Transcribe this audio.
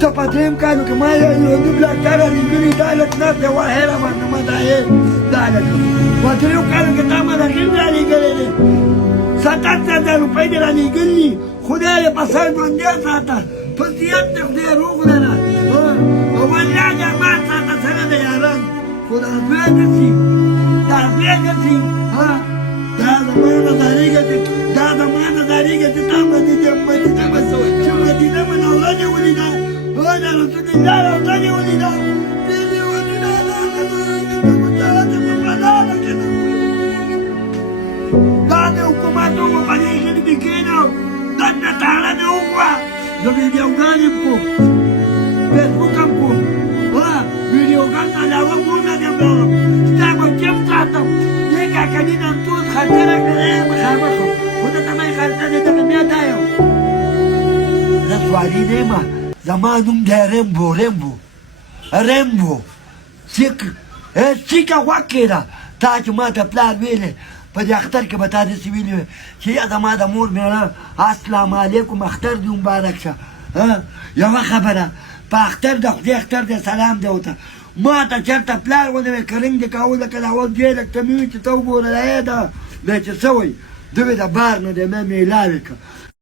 ته په درېیم کال کې ما یو نیم لاک ډالر لیدلي دا هلک ناست دی وا هیره باندې ما دا یې دا هلک په درېیو کالو کې تا ما رقیب رالېږلی دی ৭۰,۰۰۰ روپۍ دې رالېږلي دي خدای یې په سر ژوندی ساته په صحت دې خدای روغ لره والله د امان ساته سره د یاران خو دا زوی ګرځي دا زوی ګرځي دا زما نه ډارېږه دا زما نه ډارېږه چې تا مدینه چې مدینه منوره دې ولیده د رسول الله روضه دې ولیده دې دې ولیده دا د حکومتونو په دې ژبې کې کېنه دننه تاړه مې وکړه زه ویډیوګانې م کوم فیسبوک هم کوم ویډیوګان علاوه کورونه دې هم راوړم ستا بچې هم ساتم دې کاکلي نمتوز خرچه راکړه مخامخ خو دته مې خرچه دې دغه بیا دا یم زه سوالي نه یم زما نوم دی ریمبو سیکه غوږ کېده تا چې ما ته پلار ویلې په دې اختر کې به تا داسې ویلي وې چې یا زما د مور مېړه السلام علیکم اختر دې مبارک شه یوه خبره په اختر د خدای اختر دی سلام دی ورته ما ته چېرته پلار ونه وی کرنګ دې کاوه لکه د اول جیلک ته مې وي چې ته وګوره دا دی چې څه وایي ده وی د بار نه دی مې میلاوې کړه